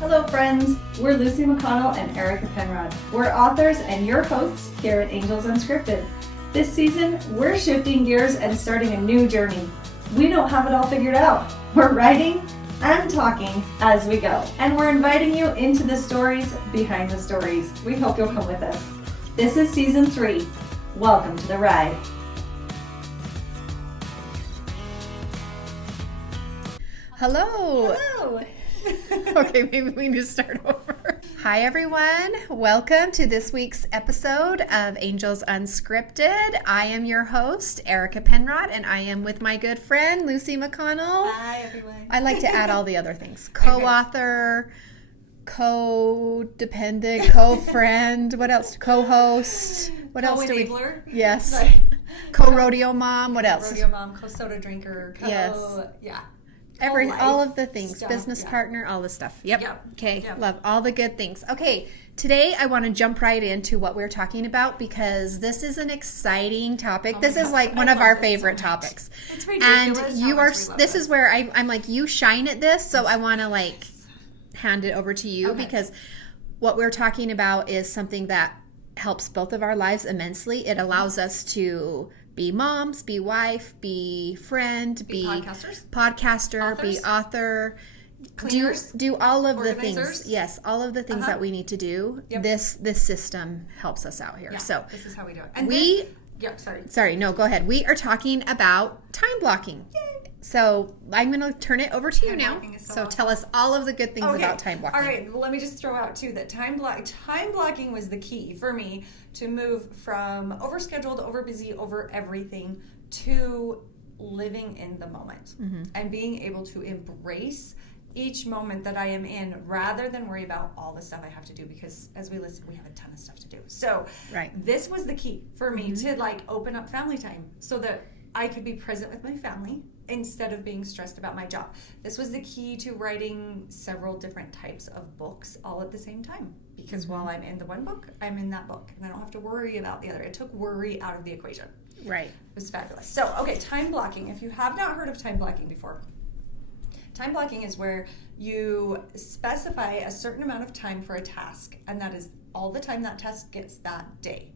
Hello friends, we're Lucy McConnell and Erica Penrod. We're authors and your hosts here at Angels Unscripted. This season, we're shifting gears and starting a new journey. We don't have it all figured out. We're writing and talking as we go. And we're inviting you into the stories behind the stories. We hope you'll come with us. This is season 3. Welcome to the ride. Hello. Hello. Okay, maybe we need to start over. Hi, everyone. Welcome to this week's episode of Angels Unscripted. I am your host, Erica Penrod, and I am with my good friend, Lucy McConnell. Hi, everyone. I like to add all the other things. Co-author, co-dependent, co-friend, what else? Co-host. What else do we? Co-enabler. Yes. Like, Co-rodeo mom. What else? rodeo mom, co-soda drinker, Yes. Yeah. All of the things, stuff, business yeah. partner, all the stuff. Yep. Yep. Okay. Yep. Love all the good things. Okay. Today I want to jump right into what we're talking about because this is an exciting topic. Oh this my is gosh, like one I of love our this favorite so much. topics. It's ridiculous And how you are. much we love This this. is where I'm like you shine at this, so I want to like hand it over to you Okay. because what we're talking about is something that helps both of our lives immensely. It allows us to be moms, be wife, be friend, Be podcasters. podcaster, Authors. be author, Cleaners. do all of the Organizers. things. Yes, all of the things Uh-huh. that we need to do. Yep. This system helps us out here. Yeah, So this is how we do it. And we sorry. no, go ahead. We are talking about time blocking. So I'm going to turn it over to you Time now. blocking is so So awesome. tell us all of the good things about time blocking. All right, well, let me just throw out too that time blocking was the key for me to move from overscheduled, overbusy, over everything to living in the moment and being able to embrace each moment that I am in rather than worry about all the stuff I have to do because as we listen, we have a ton of stuff to do. So this was the key for me to like open up family time so that I could be present with my family instead of being stressed about my job. This was the key to writing several different types of books all at the same time because while I'm in the one book, I'm in that book and I don't have to worry about the other. It took worry out of the equation. Right. It was fabulous. So, okay, time blocking. If you have not heard of time blocking before, time blocking is where you specify a certain amount of time for a task, and that is all the time that task gets that day.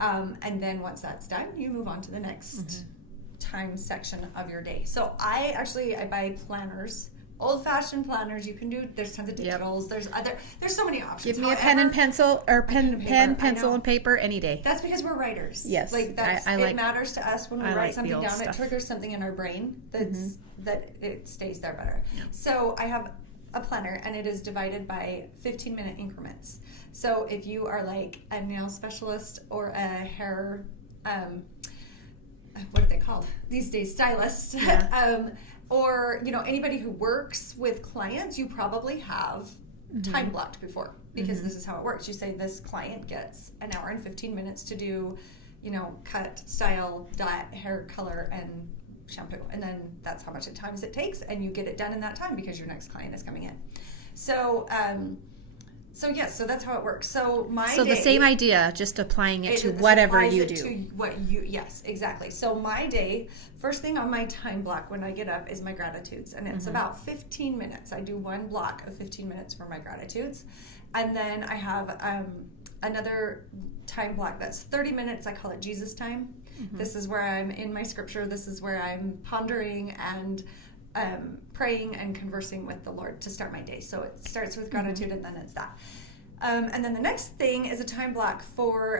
And then once that's done, you move on to the next time section of your day. So I buy planners. Old-fashioned planners you can do. There's tons of digitals. There's so many options. Give me a pen and pencil or pen, paper. pencil, and paper any day. That's because we're writers. Yes, like that's I like- it matters to us when we I write like the something old down. stuff. It triggers something in our brain that it stays there better. So I have a planner and it is divided by 15-minute increments. So if you are like a nail specialist or a hair, what are they called these days? Stylist. Yeah. Or anybody who works with clients, you probably have time blocked before because this is how it works. You say this client gets an hour and 15 minutes to do, cut, style, dye, hair color, and shampoo, and then that's how much time it takes, and you get it done in that time because your next client is coming in. So, yes, so that's how it works. So the same idea, just applying it to whatever you do. Yes, exactly. So my day, first thing on my time block when I get up is my gratitudes, and it's about 15 minutes. I do one block of 15 minutes for my gratitudes, and then I have another time block that's 30 minutes. I call it Jesus time. This is where I'm in my scripture. This is where I'm pondering and praying and conversing with the Lord to start my day. So it starts with gratitude and then it's that. And then the next thing is a time block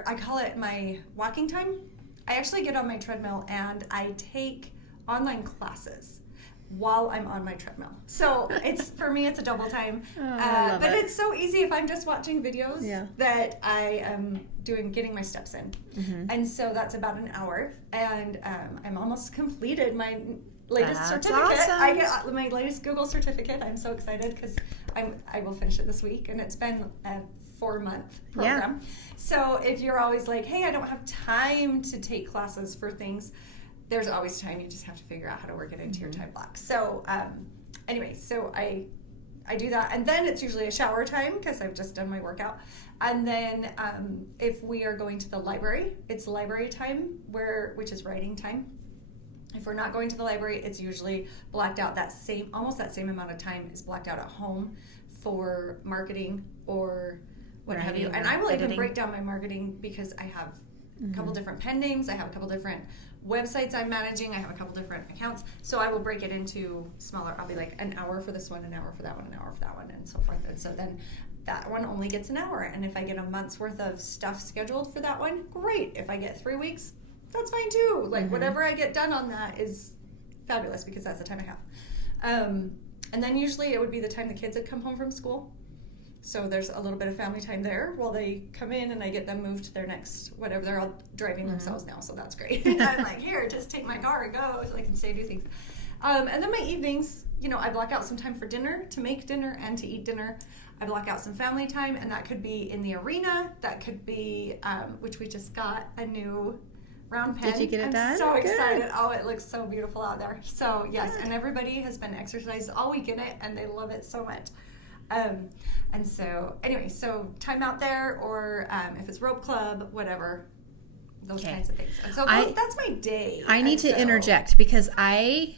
I call it my walking time. I actually get on my treadmill and I take online classes while I'm on my treadmill. So for me, it's a double time. But it's so easy if I'm just watching videos that I am getting my steps in. And so that's about an hour. And I'm almost completed my latest certificate. Awesome. I get my latest Google certificate. I'm so excited because I will finish it this week, and it's been a 4-month program. So if you're always like, hey, I don't have time to take classes for things, there's always time. You just have to figure out how to work it into your time block. So anyway, so I do that, and then it's usually a shower time because I've just done my workout. And then if we are going to the library, it's library time, which is writing time. If we're not going to the library, it's usually blacked out. Almost that same amount of time is blacked out at home for marketing or what have Writing you. And or I will even editing. break down my marketing because I have a couple different pen names. I have a couple different websites I'm managing. I have a couple different accounts. So I will break it into smaller. I'll be like an hour for this one, an hour for that one, an hour for that one, and so forth. And so then that one only gets an hour. And if I get a month's worth of stuff scheduled for that one, great. If I get 3 weeks, that's fine too. Like whatever I get done on that is fabulous because that's the time I have. And then usually it would be the time the kids had come home from school. So there's a little bit of family time there while they come in and I get them moved to their next whatever. They're all driving themselves now, so that's great. And I'm like, here, just take my car and go so I can stay do things. And then my evenings, I block out some time for dinner, to make dinner and to eat dinner. I block out some family time, and that could be in the arena. That could be, which we just got a new round pen. Did you get it done? I'm so Good. excited. Oh, it looks so beautiful out there. So yes, and everybody has been exercised all week in it, and they love it so much. And so anyway, so time out there, or if it's rope club, whatever, those kinds of things. And so that's my day. I need to interject because I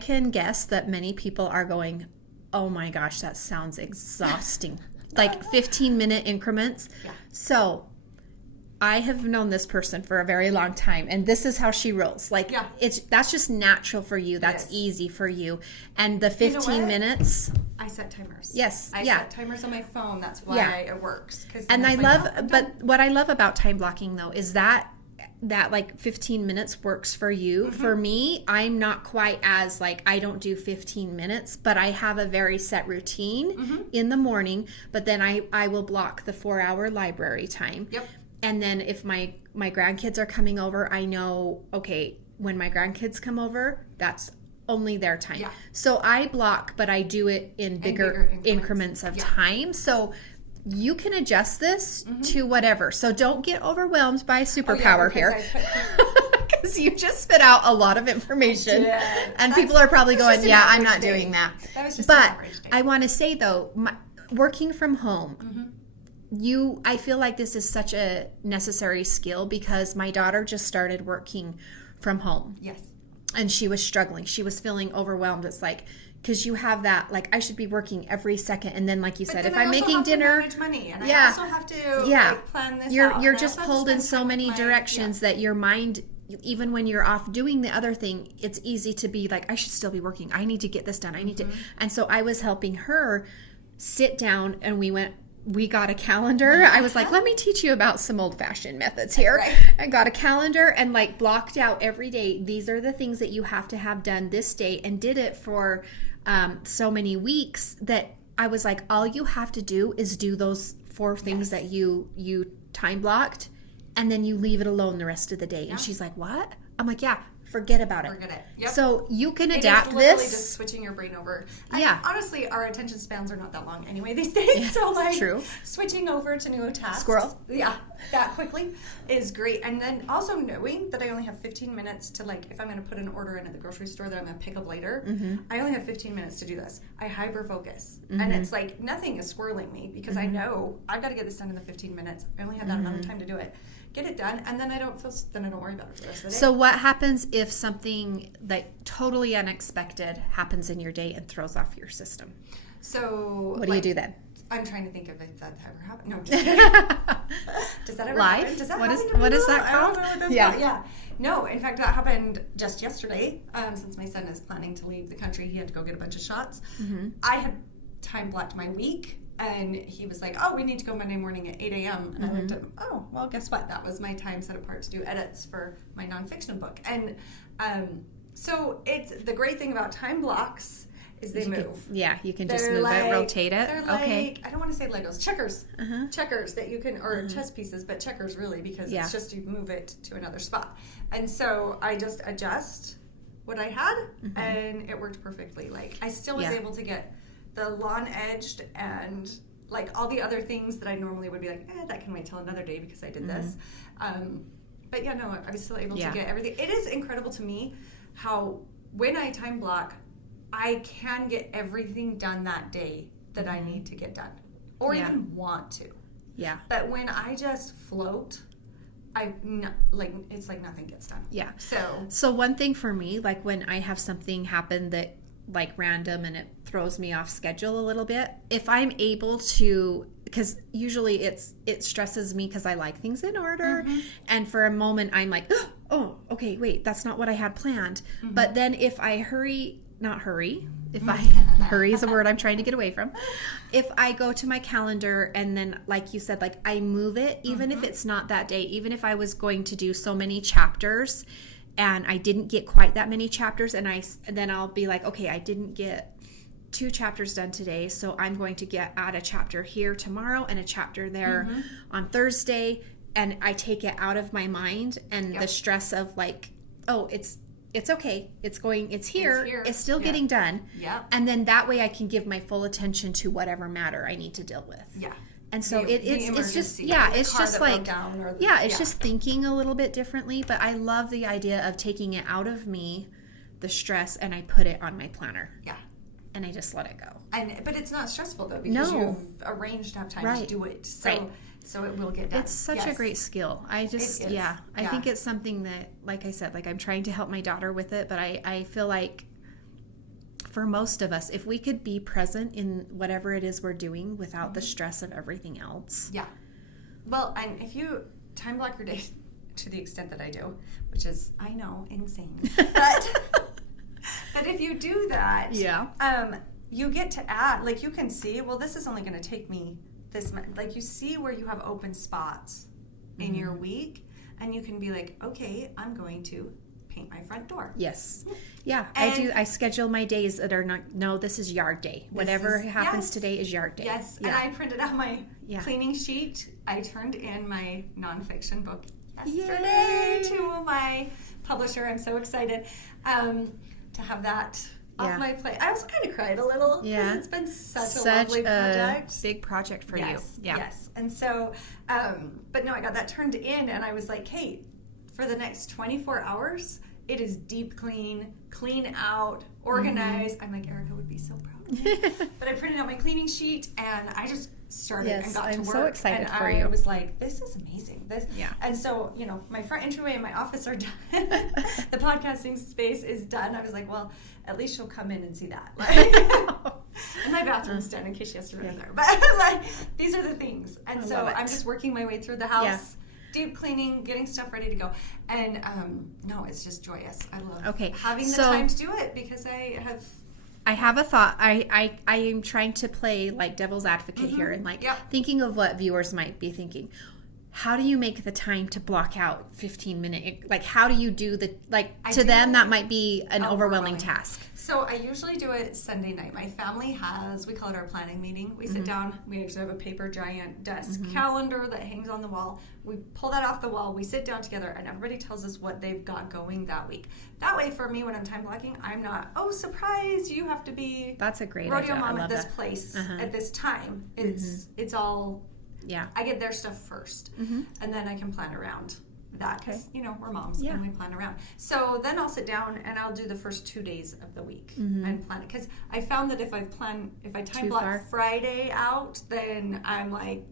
can guess that many people are going, oh my gosh, that sounds exhausting. Like 15-minute increments. Yeah. So I have known this person for a very long time, and this is how she rolls. Like, that's just natural for you. That's easy for you. And the 15 minutes. I set timers. Yes. I set timers on my phone. That's why it works. And I love, but what I love about time blocking though is that like 15 minutes works for you. For me, I'm not quite as like, I don't do 15 minutes, but I have a very set routine in the morning, but then I will block the 4-hour library time. Yep. And then if my grandkids are coming over, I know, okay, when my grandkids come over, that's only their time. Yeah. So I block, but I do it in bigger increments of time. So you can adjust this to whatever. So don't get overwhelmed by superpower here. Because you just spit out a lot. Of information. And people are probably going, yeah, I'm not doing that. That was just but an average day. I want to say though, working from home, I feel like this is such a necessary skill because my daughter just started working from home. Yes. And she was struggling. She was feeling overwhelmed. It's like, because you have that, like, I should be working every second. And then, like you said, if I'm making dinner. I also have to manage money. And I also have to plan this out. You're just pulled in so many directions that your mind, even when you're off doing the other thing, it's easy to be like, I should still be working. I need to get this done. I need to. And so I was helping her sit down, and we got a calendar. I was like, let me teach you about some old-fashioned methods here. Right. I got a calendar and like blocked out every day. These are the things that you have to have done this day, and did it for so many weeks that I was like, all you have to do is do those 4 things that you time blocked, and then you leave it alone the rest of the day. And she's like, what? I'm like, yeah. Forget about it. Forget it. Yep. So you can adapt it is literally this. just switching your brain over. Honestly, our attention spans are not that long anyway these days. Yeah, so like switching over to new tasks. Squirrel. Yeah, that quickly is great. And then also knowing that I only have 15 minutes to, like, if I'm going to put an order in at the grocery store that I'm going to pick up later, I only have 15 minutes to do this. I hyper focus. And it's like nothing is swirling me because I know I've got to get this done in the 15 minutes. I only have that amount of time to do it. Get it done, and then I don't worry about it for the rest of the day. So what happens if something like totally unexpected happens in your day and throws off your system? So what do you do then? I'm trying to think of if that ever happened. No, just kidding. Does that ever happen? Does that what is that called? I don't know what that's called. No, in fact, that happened just yesterday. Since my son is planning to leave the country, he had to go get a bunch of shots. I had time blocked my week. And he was like, oh, we need to go Monday morning at 8 a.m. And I looked at him, oh, well, guess what? That was my time set apart to do edits for my nonfiction book. And so it's the great thing about time blocks is they move. You can just move it, rotate it. They're like, I don't want to say Legos, checkers. Checkers that you can, or chess pieces, but checkers really, because it's just you move it to another spot. And so I just adjust what I had, and it worked perfectly. Like, I still was able to get the lawn edged and like all the other things that I normally would be like, that can wait till another day because I did this. But I was still able to get everything. It is incredible to me how when I time block, I can get everything done that day that I need to get done or even want to. Yeah. But when I just float, it's like nothing gets done. Yeah. So one thing for me, like when I have something happen that like random and it throws me off schedule a little bit. If I'm able to, because usually it stresses me because I like things in order, and for a moment I'm like, oh, okay, wait, that's not what I had planned. But then if I hurry is a word I'm trying to get away from. If I go to my calendar and then, like you said, like I move it, even if it's not that day, even if I was going to do so many chapters and I didn't get quite that many chapters, and then I'll be like, okay, I didn't get 2 chapters done today, so I'm going to add a chapter here tomorrow and a chapter there on Thursday, and I take it out of my mind and the stress of like, oh, it's okay, it's here, it's still getting done, and then that way I can give my full attention to whatever matter I need to deal with. And so it's just it's just like it's just thinking a little bit differently. But I love the idea of taking it out of me, the stress, and I put it on my planner. And I just let it go. But it's not stressful though, because you've arranged to have time to do it. So it will get done. It's such a great skill. I think it's something that, like I said, like I'm trying to help my daughter with it, but I feel like for most of us, if we could be present in whatever it is we're doing without the stress of everything else. Well, and if you time block your day to the extent that I do, which is, I know, insane, but if you do that, you get to add, like you can see, well, this is only going to take me this much. Like you see where you have open spots in your week, and you can be like, okay, I'm going to paint my front door. I do. I schedule my days that are not, no, this is yard day. Whatever happens today is yard day. And I printed out my cleaning sheet. I turned in my nonfiction book yesterday to my publisher. I'm so excited to have that off my plate. I also kind of cried a little because it's been such a lovely project. Big project for you. Yes. And so, but no, I got that turned in, and I was like, hey, for the next 24 hours, it is deep clean out, organized. I'm like, Erica would be so proud of me. But I printed out my cleaning sheet, and I just started and got to work. I'm so excited for you. I was like, this is amazing. And so, my front entryway and my office are done. The podcasting space is done. I was like, well, at least she'll come in and see that. And my bathroom's done in case she has to run there. But these are the things. And so I'm just working my way through the house. Deep cleaning, getting stuff ready to go. And no, it's just joyous. I love having the time to do it, because I have a thought. I am trying to play like devil's advocate here, and thinking of what viewers might be thinking. How do you make the time to block out 15-minute? Like, how do you do the, to them that might be an overwhelming task. So I usually do it Sunday night. My family we call it our planning meeting. We sit down, we actually have a paper giant desk calendar that hangs on the wall. We pull that off the wall, we sit down together, and everybody tells us what they've got going that week. That way, for me, when I'm time blocking, I'm not, oh, surprise, you have to be That's a great rodeo idea. mom at this place at this time. It's all... I get their stuff first, and then I can plan around that, because we're moms and we plan around. So then I'll sit down and I'll do the first 2 days of the week and plan it, because I found that if I time block Friday out, then I'm like,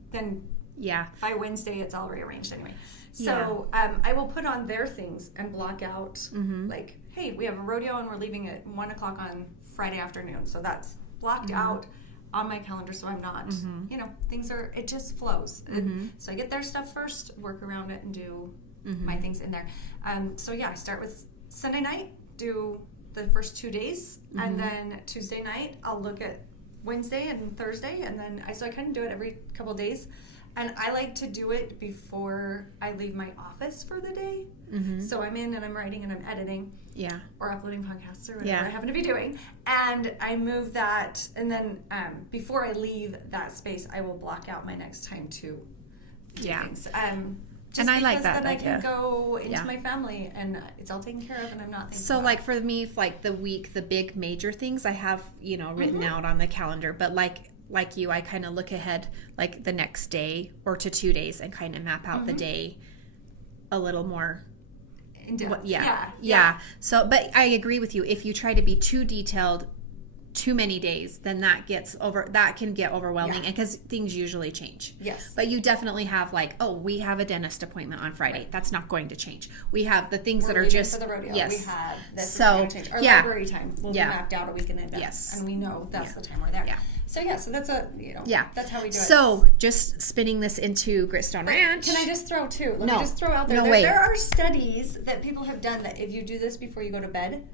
by Wednesday it's all rearranged anyway. So I will put on their things and block out like, hey, we have a rodeo and we're leaving at 1:00 on Friday afternoon, so that's blocked out on my calendar, so I'm not, it just flows. So I get their stuff first, work around it, and do my things in there. I start with Sunday night, do the first 2 days, and then Tuesday night, I'll look at Wednesday and Thursday, and then I kind of do it every couple of days. And I like to do it before I leave my office for the day. So I'm in and I'm writing and I'm editing. Or uploading podcasts or whatever I happen to be doing. And I move that, and then before I leave that space, I will block out my next time to do things. And I like that. Then I can go into my family, and it's all taken care of, and I'm not thinking So, like, for me, like the week, the big major things I have, written out on the calendar. But like you, I kind of look ahead, like the next day or to 2 days, and kind of map out the day a little more. In depth. So, but I agree with you. If you try to be too detailed, too many days, then that can get overwhelming, and because things usually change. Yes. But you definitely have like, oh, we have a dentist appointment on Friday. Right. That's not going to change. We have the things that are just for the rodeo. Yes. We have this So change. Our library time will be mapped out a week in advance. Yes. And we know that's the time we're there. Yeah. So so that's that's how we do it. So just spinning this into Gritstone Ranch. Can I just throw let me just throw out there. There are studies that people have done that if you do this before you go to bed,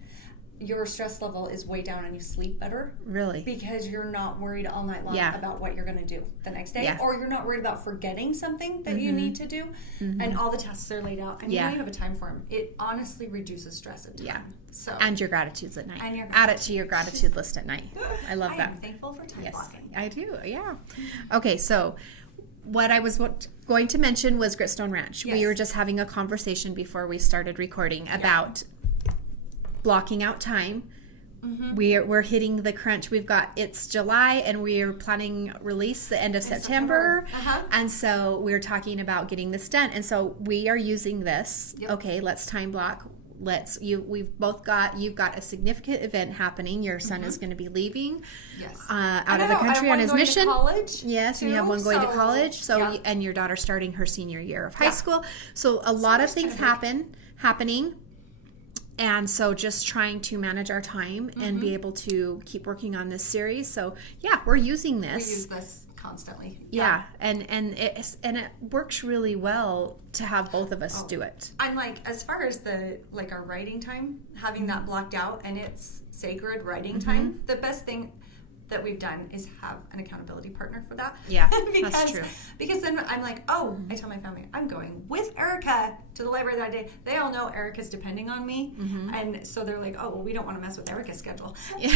your stress level is way down and you sleep better. Really? Because you're not worried all night long about what you're going to do the next day. Or you're not worried about forgetting something that you need to do. And all the tasks are laid out. And you know you have a time for them. It honestly reduces stress at time. Yeah. So. And your gratitudes at night. Add it to your gratitude list at night. I love that. I am thankful for time blocking. I do, yeah. Okay, so what I was going to mention was Gritstone Ranch. Yes. We were just having a conversation before we started recording about blocking out time. We're hitting the crunch. It's July and we're planning release the end of September. And so we're talking about getting this done. And so we are using this. Yep. Okay, let's time block. You've got a significant event happening. Your son is going to be leaving out of the country on his mission. Yes, and you have one going to college. So and your daughter's starting her senior year of high school. So a lot of things happening. And so just trying to manage our time and be able to keep working on this series. So we're using this. We use this constantly. Yeah. And it works really well to have both of us do it. I'm like, as far as our writing time, having that blocked out and it's sacred writing time, the best thing that we've done is have an accountability partner for that. Yeah, that's true. Because then I'm like, I tell my family, I'm going with Erica to the library that day. They all know Erica's depending on me. And so they're like, we don't want to mess with Erica's schedule. Yeah.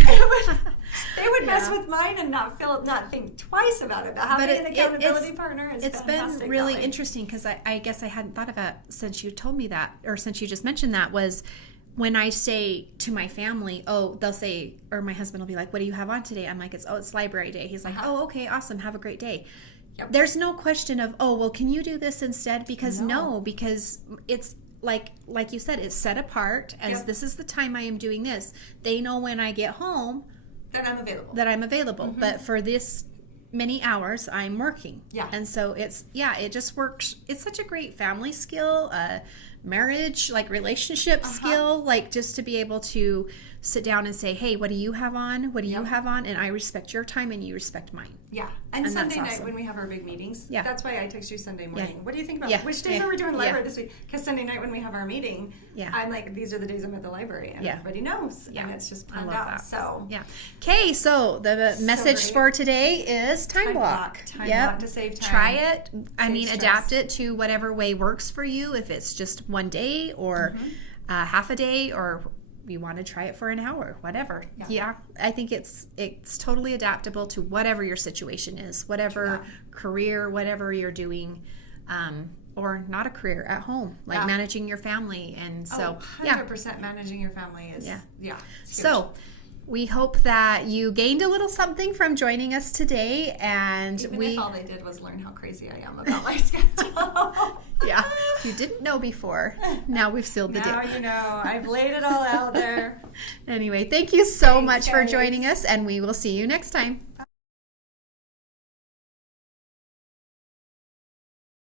they would mess with mine and not think twice about it. But having an accountability partner is fantastic. It's been really interesting because I guess I hadn't thought of it since you told me that, or since you just mentioned that, was when I say to my family, they'll say, or my husband will be like, what do you have on today? I'm like, it's library day. He's like, okay, awesome. Have a great day. Yep. There's no question of, can you do this instead? Because because it's like you said, it's set apart as this is the time I am doing this. They know when I get home that I'm available. But for this many hours, I'm working. Yeah. And so it just works. It's such a great family skill, marriage, relationship skill, just to be able to sit down and say, hey, what do you have on? What do you have on? And I respect your time and you respect mine. Yeah. And Sunday night when we have our big meetings, that's why I text you Sunday morning. Yeah. What do you think about which days are we doing library this week? Because Sunday night when we have our meeting, I'm like, these are the days I'm at the library. And everybody knows. Yeah. And it's just planned out. That. So, Okay, so the message for today is time block. Time block to save time. Try it. Adapt it to whatever way works for you. If it's just one day or half a day, or you want to try it for an hour, whatever. Yeah, I think it's totally adaptable to whatever your situation is, whatever career, whatever you're doing, or not a career at home, managing your family. And so 100% managing your family is so we hope that you gained a little something from joining us today, and even if all they did was learn how crazy I am about my schedule. You didn't know before. Now we've sealed the deal. Now you know. I've laid it all out there. Anyway, thank you so much for joining us, and we will see you next time.